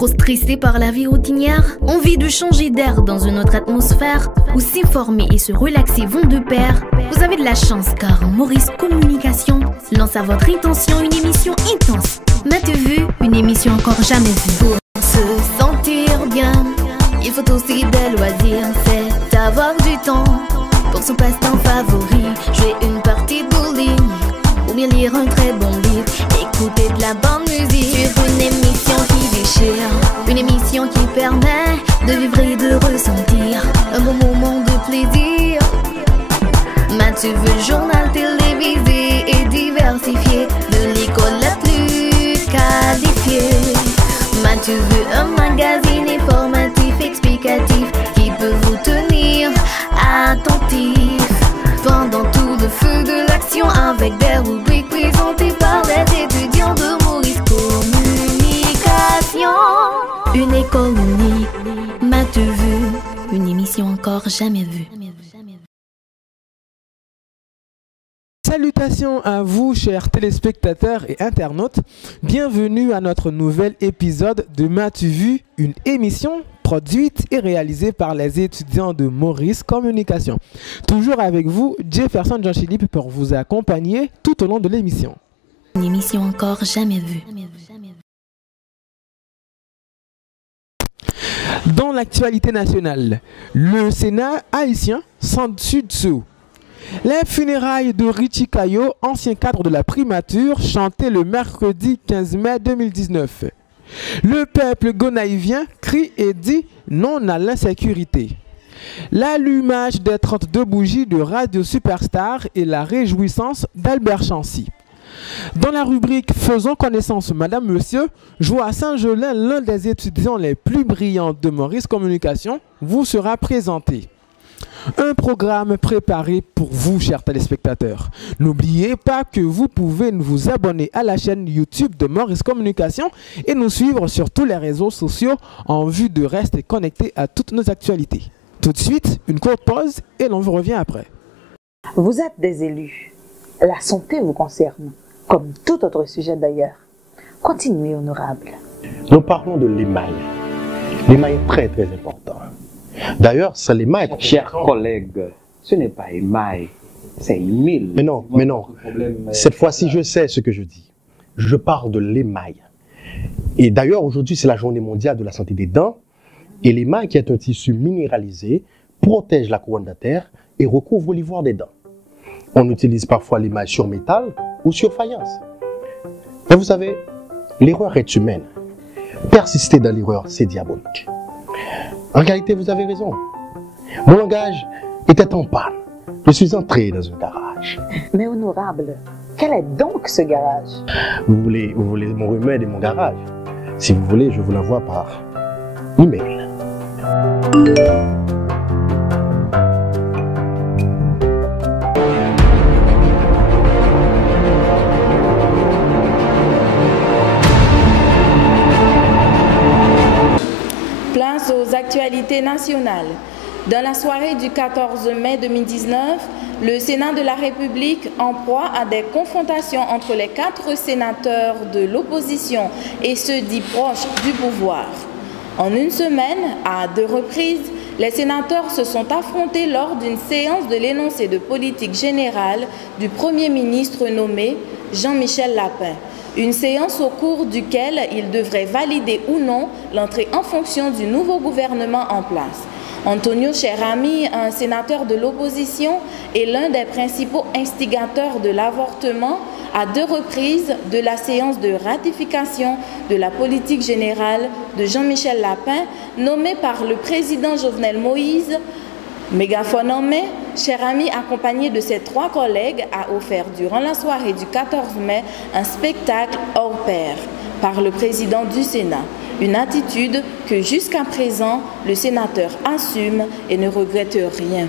Trop stressé par la vie routinière? Envie de changer d'air dans une autre atmosphère? Où s'informer et se relaxer vont de pair? Vous avez de la chance car Maurice Communication lance à votre intention une émission intense. M'as-tu vu? Une émission encore jamais vue. Pour se sentir bien, il faut aussi des loisirs. C'est avoir du temps pour son passe-temps favori. Jouer une partie de bowling ou bien lire un très bon livre. Écouter de la bonne musique sur une émission qui déchire. Une émission qui permet de vivre et de ressentir un bon moment de plaisir. M'as-tu vu? Le journal télévisé et diversifié de l'école la plus qualifiée. M'as-tu vu? Un magazine informatif explicatif qui peut vous tenir attentif pendant tout le feu de l'action, avec des rubriques présentées par les étudiants de Maurice Communication. Une école unique, m'as-tu vu? Une émission encore jamais vue. Salutations à vous, chers téléspectateurs et internautes. Bienvenue à notre nouvel épisode de M'as-tu vu? Une émission produite et réalisée par les étudiants de Maurice Communication. Toujours avec vous, Jefferson Jean-Philippe pour vous accompagner tout au long de l'émission. Une émission encore jamais vue. Dans l'actualité nationale, le Sénat haïtien s'en dessus-dessous. Les funérailles de Richie Caillot, ancien cadre de la primature, chantées le mercredi 15 mai 2019. Le peuple gonaïvien crie et dit non à l'insécurité. L'allumage des 32 bougies de Radio Superstar et la réjouissance d'Albert Chancy. Dans la rubrique Faisons connaissance Madame Monsieur, Joa Saint-Gelin, l'un des étudiants les plus brillants de Maurice Communication, vous sera présenté. Un programme préparé pour vous, chers téléspectateurs. N'oubliez pas que vous pouvez vous abonner à la chaîne YouTube de Maurice Communication et nous suivre sur tous les réseaux sociaux en vue de rester connectés à toutes nos actualités. Tout de suite, une courte pause et l'on vous revient après. Vous êtes des élus. La santé vous concerne, comme tout autre sujet d'ailleurs. Continuez, honorable. Nous parlons de l'émail. L'émail est très très important. D'ailleurs, c'est l'émail. Chers collègues, ce n'est pas émail, c'est émile. Mais non. Cette fois-ci, je sais ce que je dis. Je parle de l'émail. Et d'ailleurs, aujourd'hui, c'est la journée mondiale de la santé des dents. Et l'émail, qui est un tissu minéralisé, protège la couronne dentaire et recouvre l'ivoire des dents. On utilise parfois l'émail sur métal ou sur faïence. Mais vous savez, l'erreur est humaine. Persister dans l'erreur, c'est diabolique. En réalité, vous avez raison. Mon langage était en panne. Je suis entré dans un garage. Mais honorable, quel est donc ce garage? Vous voulez mon remède et mon garage? Si vous voulez, je vous l'envoie par email. Place aux actualités nationales. Dans la soirée du 14 mai 2019, le Sénat de la République en proie à des confrontations entre les 4 sénateurs de l'opposition et ceux dits proches du pouvoir. En une semaine, à 2 reprises, les sénateurs se sont affrontés lors d'une séance de l'énoncé de politique générale du Premier ministre nommé Jean-Michel Lapin. Une séance au cours duquel il devrait valider ou non l'entrée en fonction du nouveau gouvernement en place. Antonio Cherami, un sénateur de l'opposition, est l'un des principaux instigateurs de l'avortement à 2 reprises de la séance de ratification de la politique générale de Jean-Michel Lapin, nommé par le président Jovenel Moïse. Mégaphone en main, Cherami, accompagné de ses 3 collègues, a offert durant la soirée du 14 mai un spectacle hors pair par le président du Sénat. Une attitude que jusqu'à présent, le sénateur assume et ne regrette rien.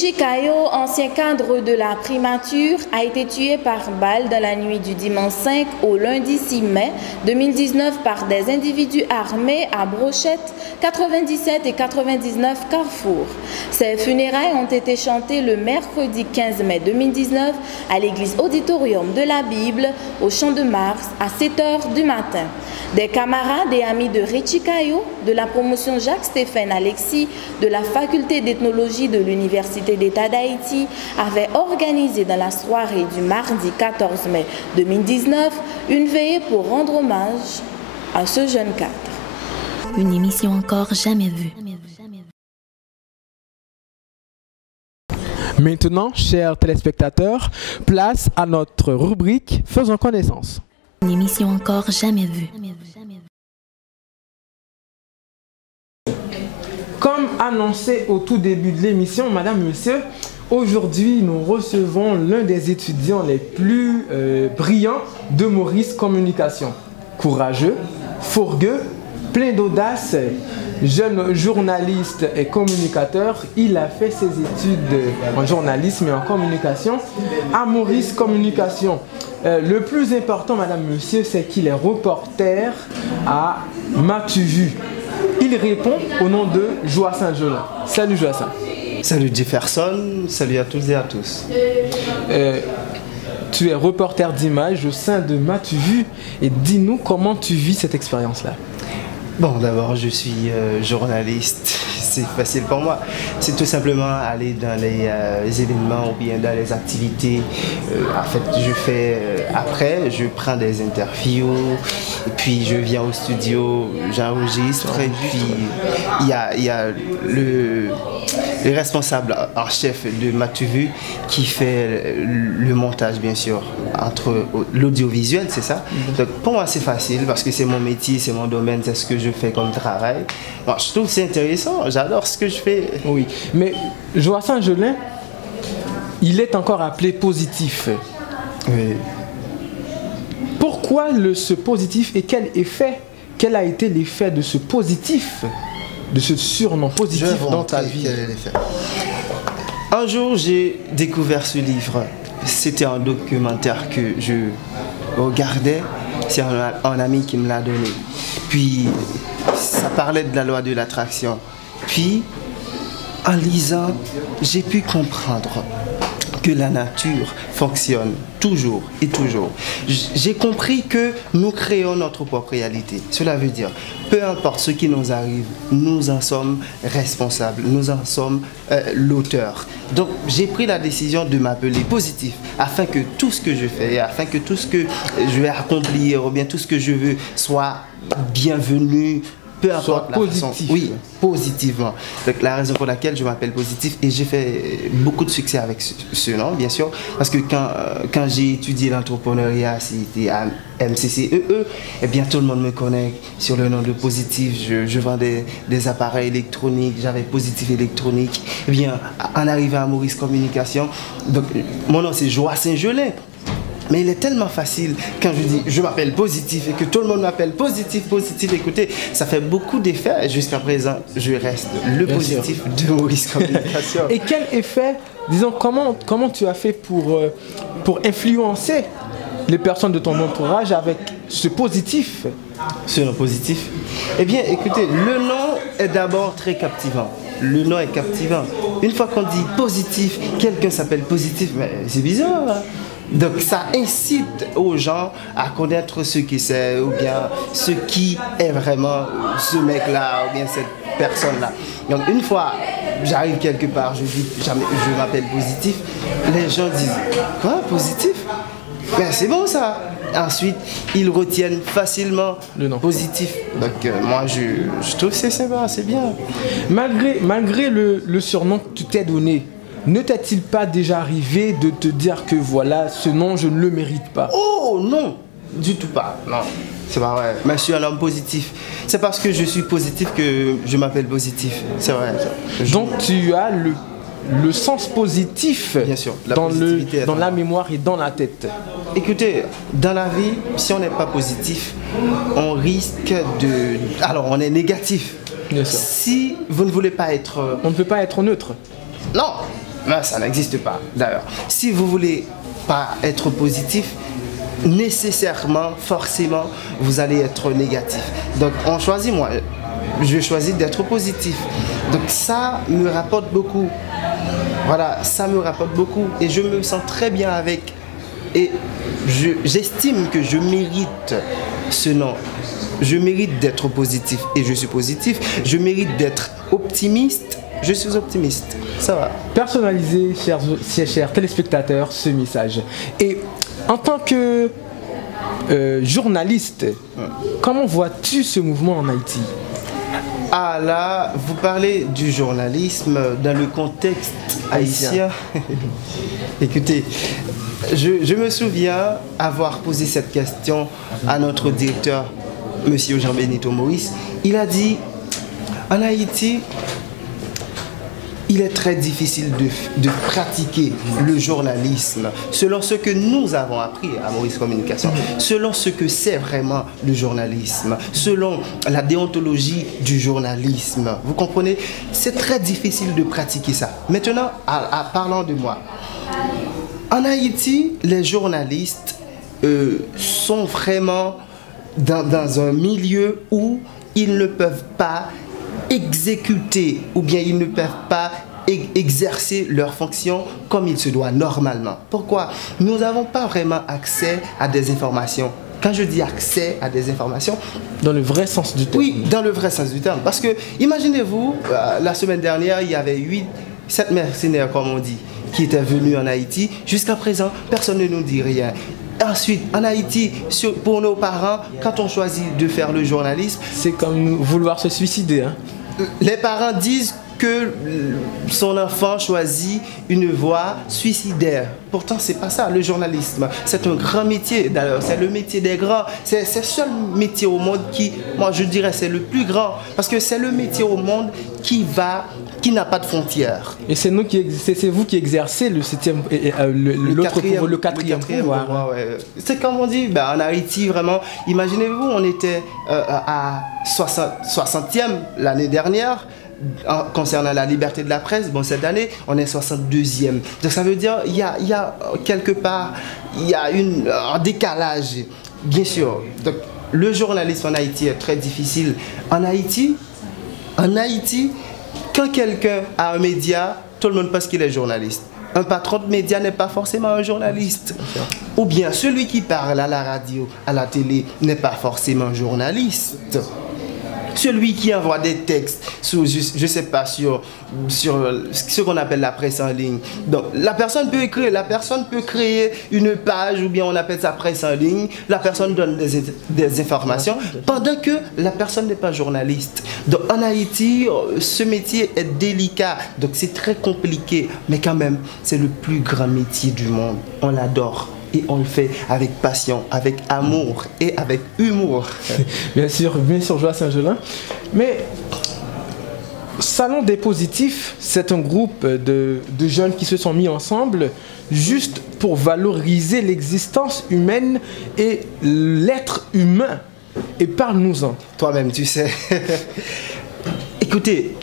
Richie Caillot, ancien cadre de la primature, a été tué par balle dans la nuit du dimanche 5 au lundi 6 mai 2019 par des individus armés à Brochette, 97 et 99 Carrefour. Ces funérailles ont été chantées le mercredi 15 mai 2019 à l'église auditorium de la Bible au Champ de Mars à 7 h du matin. Des camarades et amis de Richie Caillot, de la promotion Jacques-Stéphane Alexis, de la faculté d'ethnologie de l'Université d'État d'Haïti avaient organisé dans la soirée du mardi 14 mai 2019 une veillée pour rendre hommage à ce jeune cadre. Une émission encore jamais vue. Maintenant, chers téléspectateurs, place à notre rubrique Faisons connaissance. Une émission encore jamais vue. Comme annoncé au tout début de l'émission, Madame, Monsieur, aujourd'hui nous recevons l'un des étudiants les plus brillants de Maurice Communication. Courageux, fourgueux, plein d'audace, jeune journaliste et communicateur, il a fait ses études en journalisme et en communication à Maurice Communication. Le plus important, Madame, Monsieur, c'est qu'il est reporter à M'as-tu vu? Il répond au nom de Joassin Jolin. Salut Joassin. Salut Jefferson, salut à toutes et à tous. Tu es reporter d'images au sein de M'as-tu vu? Et dis-nous comment tu vis cette expérience-là. Bon, d'abord, je suis journaliste, c'est facile pour moi. C'est tout simplement aller dans les événements ou bien dans les activités. En fait, je fais après, je prends des interviews, et puis je viens au studio, j'enregistre, et puis il y a le responsable en chef de M'as-tu vu qui fait le montage, bien sûr, entre l'audiovisuel, c'est ça. Donc pour moi, c'est facile parce que c'est mon métier, c'est mon domaine, c'est ce que je fais comme travail. Bon, je trouve que c'est intéressant, j'adore ce que je fais. Oui, mais Joassin Jolin, il est encore appelé positif. Oui. Pourquoi ce positif et quel a été l'effet de ce positif, de ce surnom positif dans ta vie? Un jour, j'ai découvert ce livre. C'était un documentaire que je regardais. C'est un ami qui me l'a donné. Puis, ça parlait de la loi de l'attraction. Puis, en lisant, j'ai pu comprendre que la nature fonctionne toujours et toujours. J'ai compris que nous créons notre propre réalité. Cela veut dire, peu importe ce qui nous arrive, nous en sommes responsables, nous en sommes l'auteur. Donc j'ai pris la décision de m'appeler positif afin que tout ce que je fais, afin que tout ce que je vais accomplir ou bien tout ce que je veux soit bienvenu. Peu importe la façon. Oui, positivement. Donc, la raison pour laquelle je m'appelle positif, et j'ai fait beaucoup de succès avec ce nom, bien sûr, parce que quand j'ai étudié l'entrepreneuriat, c'était à MCCEE, eh bien tout le monde me connaît sur le nom de positif. Je vendais des appareils électroniques, j'avais positif électronique. Eh bien, en arrivant à Maurice Communication, donc mon nom c'est Joassin Jolin. Mais il est tellement facile quand je dis je m'appelle positif et que tout le monde m'appelle positif, écoutez, ça fait beaucoup d'effets et jusqu'à présent, je reste le bien positif sûr. De Maurice Communication. Et quel effet, disons, comment tu as fait pour influencer les personnes de ton entourage avec ce positif? Ce nom positif? Eh bien, écoutez, le nom est d'abord très captivant. Le nom est captivant. Une fois qu'on dit positif, quelqu'un s'appelle positif, mais c'est bizarre, hein? Donc ça incite aux gens à connaître ce qui c'est ou bien ce qui est vraiment ce mec-là ou bien cette personne-là. Donc une fois j'arrive quelque part, je dis je m'appelle positif, les gens disent quoi positif? Ben c'est bon ça. Ensuite ils retiennent facilement le nom positif. Donc moi je trouve que c'est sympa, c'est bien. Malgré le surnom que tu t'es donné, ne t'est-il pas déjà arrivé de te dire que voilà, ce nom, je ne le mérite pas? Oh non, du tout pas, non, c'est pas vrai. Mais je suis un homme positif. C'est parce que je suis positif que je m'appelle positif, c'est vrai. Donc tu as le sens positif. Bien sûr, dans la mémoire et dans la tête. Écoutez, dans la vie, si on n'est pas positif, on risque de... Alors, on est négatif. Bien sûr. Si vous ne voulez pas être... On ne peut pas être neutre. Non. Non, ça n'existe pas, d'ailleurs. Si vous voulez pas être positif, nécessairement, forcément, vous allez être négatif. Donc, on choisit, moi, je choisis d'être positif. Donc, ça me rapporte beaucoup. Voilà, ça me rapporte beaucoup. Et je me sens très bien avec. Et j'estime que je mérite ce nom. Je mérite d'être positif et je suis positif. Je mérite d'être optimiste. Je suis optimiste. Ça va. Personnalisez, chers téléspectateurs, ce message. Et en tant que journaliste, comment vois-tu ce mouvement en Haïti? Ah là, vous parlez du journalisme dans le contexte haïtien. Écoutez, je me souviens avoir posé cette question à notre directeur, Monsieur Jean-Benito Maurice. Il a dit, en Haïti, il est très difficile de pratiquer le journalisme selon ce que nous avons appris à Maurice Communication, selon ce que c'est vraiment le journalisme, selon la déontologie du journalisme. Vous comprenez? C'est très difficile de pratiquer ça. Maintenant, parlant de moi. En Haïti, les journalistes sont vraiment dans un milieu où ils ne peuvent pas exécuter ou bien ils ne peuvent pas exercer leurs fonctions comme il se doit normalement. Pourquoi? Nous n'avons pas vraiment accès à des informations. Quand je dis accès à des informations... Dans le vrai sens du terme. Oui, dans le vrai sens du terme. Parce que, imaginez-vous, la semaine dernière, il y avait 7 mercenaires, comme on dit, qui étaient venus en Haïti. Jusqu'à présent, personne ne nous dit rien. Ensuite, en Haïti, pour nos parents, quand on choisit de faire le journalisme... C'est comme vouloir se suicider. Hein? Les parents disent que son enfant choisit une voie suicidaire. Pourtant, c'est pas ça, le journalisme. C'est un grand métier, d'ailleurs, c'est le métier des grands. C'est le seul métier au monde qui, moi je dirais, c'est le plus grand. Parce que c'est le métier au monde qui n'a pas de frontières. Et c'est vous qui exercez le quatrième pouvoir. Ouais. C'est comme on dit, en Haïti, vraiment, imaginez-vous, on était à 60e l'année dernière. Concernant la liberté de la presse, cette année, on est 62e. Donc ça veut dire il y a quelque part, il y a un décalage, bien sûr. Donc le journalisme en Haïti est très difficile. En Haïti, quand quelqu'un a un média, tout le monde pense qu'il est journaliste. Un patron de média n'est pas forcément un journaliste. Ou bien celui qui parle à la radio, à la télé, n'est pas forcément journaliste. Celui qui envoie des textes sur, je sais pas, sur ce qu'on appelle la presse en ligne. Donc, la personne peut écrire, la personne peut créer une page, ou bien on appelle ça presse en ligne. La personne donne des informations, pendant que la personne n'est pas journaliste. Donc, en Haïti, ce métier est délicat. Donc, c'est très compliqué. Mais quand même, c'est le plus grand métier du monde. On l'adore. Et on le fait avec passion, avec amour et avec humour. Bien sûr, Joie Saint-Gelin. Mais Salon des Positifs, c'est un groupe de jeunes qui se sont mis ensemble juste pour valoriser l'existence humaine et l'être humain. Et parle-nous-en. Toi-même, tu sais. Écoutez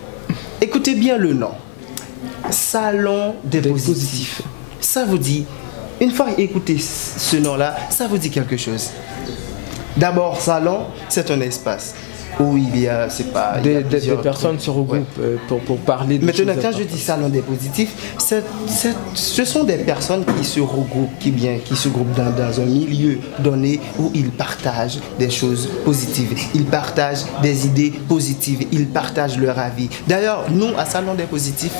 bien le nom. Salon des Positifs. Ça vous dit... Une fois écoutez ce nom-là, ça vous dit quelque chose. D'abord, salon, c'est un espace où il y a, c'est pas... Des personnes se regroupent pour parler de... Maintenant, quand je dis salon des positifs, ce sont des personnes qui se regroupent, qui se groupent dans un milieu donné où ils partagent des choses positives. Ils partagent des idées positives. Ils partagent leur avis. D'ailleurs, nous, à Salon des Positifs,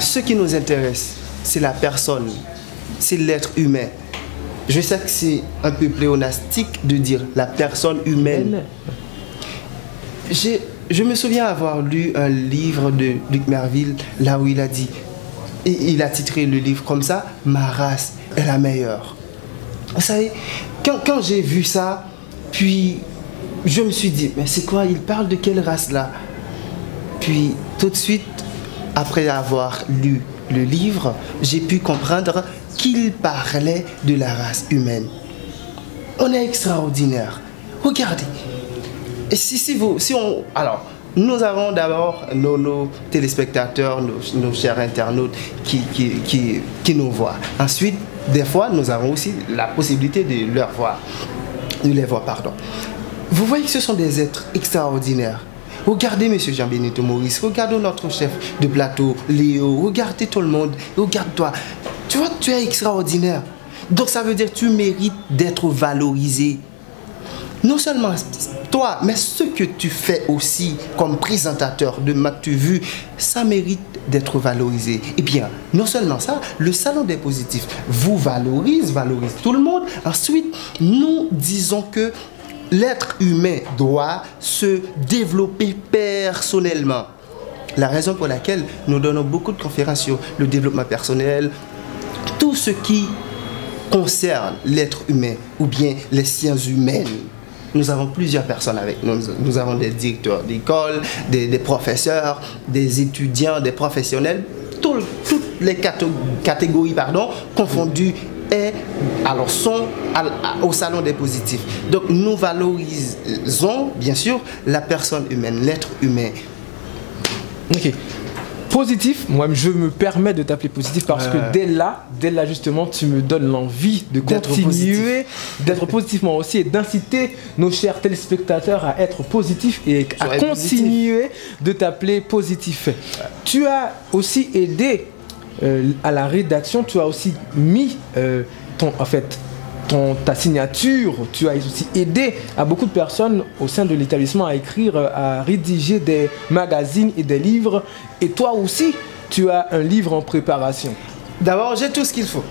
ce qui nous intéresse, c'est la personne. C'est l'être humain. Je sais que c'est un peu pléonastique de dire la personne humaine. Je me souviens avoir lu un livre de Luc Merville, là où il a dit, et il a titré le livre comme ça, « Ma race est la meilleure ». Vous savez, quand j'ai vu ça, puis je me suis dit, mais c'est quoi, il parle de quelle race là? Puis tout de suite, après avoir lu le livre, j'ai pu comprendre qu'il parlait de la race humaine. On est extraordinaire. Regardez. Et alors, nous avons d'abord nos téléspectateurs, nos chers internautes qui nous voient. Ensuite, des fois, nous avons aussi la possibilité de les voir. Vous voyez que ce sont des êtres extraordinaires. Regardez M. Jean-Benito Maurice, regardez notre chef de plateau, Léo, regardez tout le monde, regarde-toi. Tu vois, tu es extraordinaire. Donc ça veut dire que tu mérites d'être valorisé. Non seulement toi, mais ce que tu fais aussi comme présentateur de MactuVu, ça mérite d'être valorisé. Et bien, non seulement ça, le Salon des Positifs vous valorise tout le monde. Ensuite, nous disons que l'être humain doit se développer personnellement. La raison pour laquelle nous donnons beaucoup de conférences sur le développement personnel, tout ce qui concerne l'être humain ou bien les sciences humaines. Nous avons plusieurs personnes avec nous. Nous avons des directeurs d'école, des professeurs, des étudiants, des professionnels, toutes les catégories confondues sont au Salon des Positifs. Donc nous valorisons bien sûr la personne humaine, l'être humain. Ok. Positif, moi je me permets de t'appeler positif parce que dès là justement tu me donnes l'envie de continuer d'être positif moi aussi et d'inciter nos chers téléspectateurs à être positifs et à continuer de t'appeler positif. Tu as aussi aidé à la rédaction, tu as aussi mis ta signature, tu as aussi aidé à beaucoup de personnes au sein de l'établissement à écrire, à rédiger des magazines et des livres. Et toi aussi, tu as un livre en préparation. D'abord, j'ai tout ce qu'il faut.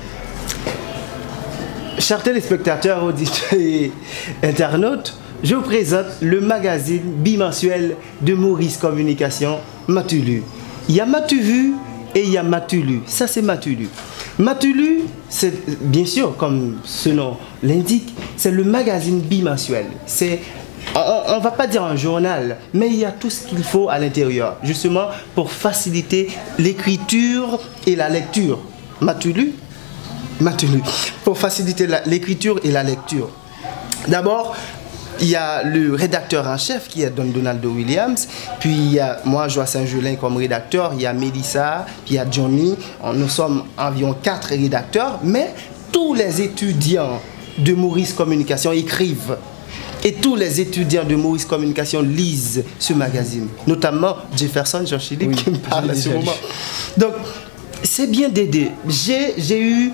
Chers téléspectateurs, auditeurs et internautes, je vous présente le magazine bimensuel de Maurice Communication, MactuVu. Il y a MactuVu et il y a MactuVu. Ça, c'est MactuVu. MactuVu, c'est bien sûr, comme ce nom l'indique, c'est le magazine bimensuel. On ne va pas dire un journal, mais il y a tout ce qu'il faut à l'intérieur, justement pour faciliter l'écriture et la lecture. MactuVu, pour faciliter l'écriture et la lecture. D'abord, il y a le rédacteur en chef qui est Don Donaldo Williams, puis il y a moi, Joa Saint-Gelin comme rédacteur, il y a Mélissa, puis il y a Johnny. Nous sommes environ 4 rédacteurs, mais tous les étudiants de Maurice Communication écrivent. Et tous les étudiants de Maurice Communication lisent ce magazine, notamment Jefferson Jean-Philippe qui me parle à ce moment. Donc, c'est bien d'aider. J'ai eu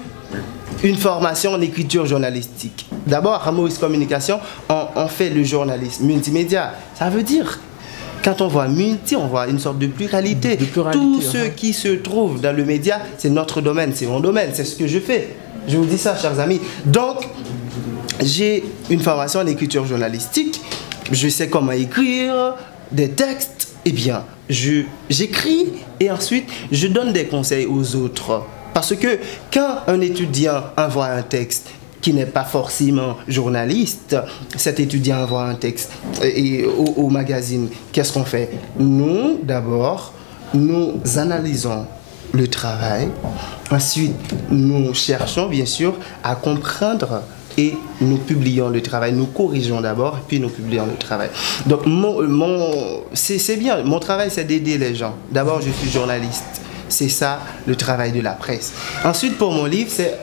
une formation en écriture journalistique. D'abord, à Maurice Communication, on fait le journalisme multimédia. Ça veut dire, quand on voit multi, on voit une sorte de pluralité. Tout ce qui se trouve dans le média, c'est notre domaine, c'est mon domaine, c'est ce que je fais. Je vous dis ça, chers amis. Donc, j'ai une formation en écriture journalistique. Je sais comment écrire des textes. Eh bien, j'écris et ensuite, je donne des conseils aux autres. Parce que quand un étudiant envoie un texte qui n'est pas forcément journaliste, cet étudiant envoie un texte au magazine, qu'est-ce qu'on fait? Nous, d'abord, nous analysons le travail. Ensuite, nous cherchons, bien sûr, à comprendre et nous publions le travail. Nous corrigeons d'abord, puis nous publions le travail. Donc, c'est bien. Mon travail, c'est d'aider les gens. D'abord, je suis journaliste. C'est ça, le travail de la presse. Ensuite, pour mon livre, c'est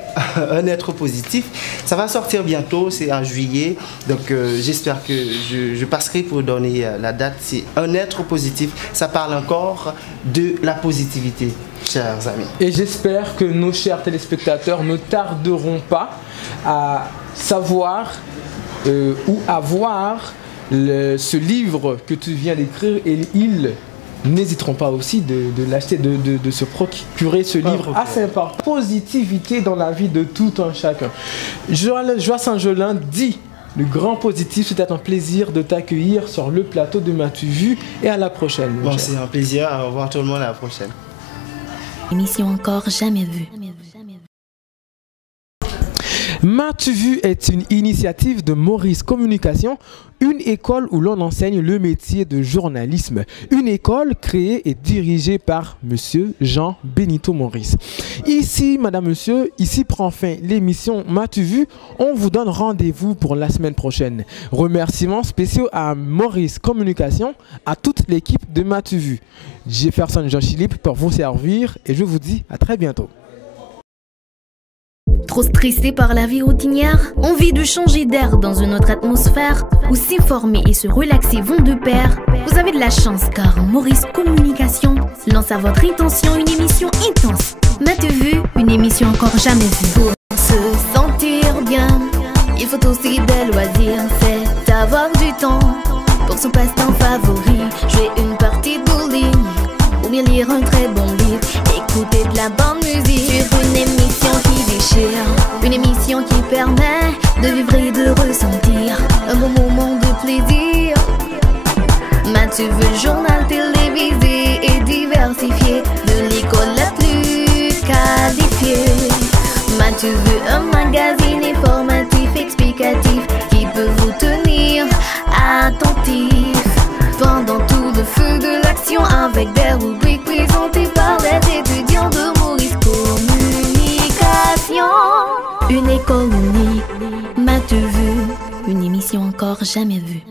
Un être positif. Ça va sortir bientôt, c'est en juillet. Donc, j'espère que je passerai pour donner la date. C'est Un être positif. Ça parle encore de la positivité, chers amis. Et j'espère que nos chers téléspectateurs ne tarderont pas à savoir ou à voir ce livre que tu viens d'écrire et ils n'hésiteront pas aussi de l'acheter, de se procurer ce livre assez important. Positivité dans la vie de tout un chacun. Joa Saint-Gelin dit le grand positif, c'était un plaisir de t'accueillir sur le plateau de MactuVu et à la prochaine. Bon, c'est un plaisir, au revoir tout le monde, à la prochaine. Émission encore jamais vue. M'as-tu vu est une initiative de Maurice Communication, une école où l'on enseigne le métier de journalisme. Une école créée et dirigée par Monsieur Jean Benito Maurice. Ici, Madame, Monsieur, ici prend fin l'émission M'as-tu vu? On vous donne rendez-vous pour la semaine prochaine. Remerciements spéciaux à Maurice Communication, à toute l'équipe de M'as-tu vu. Jefferson Jean-Philippe pour vous servir et je vous dis à très bientôt. Trop stressé par la vie routinière? Envie de changer d'air dans une autre atmosphère? Où s'informer et se relaxer vont de pair? Vous avez de la chance car Maurice Communication lance à votre intention une émission intense. M'as-tu vu? Une émission encore jamais vue. Pour se sentir bien, il faut aussi des loisirs. C'est avoir du temps pour son passe-temps favori. Jouer une partie de bowling ou bien lire un très bon livre. Écouter de la bonne musique sur une émission qui déchire. Une émission qui permet de vivre et de ressentir un bon moment de plaisir. M'as-tu vu? Journal télévisé et diversifié, de l'école la plus qualifiée. M'as-tu vu? Un magazine informatif, explicatif, qui peut vous tenir attentif pendant tout le feu de l'action, avec des rubriques présentées par les étudiants de Maurice Communication. Une école unique, m'as-tu vu? Une émission encore jamais vue.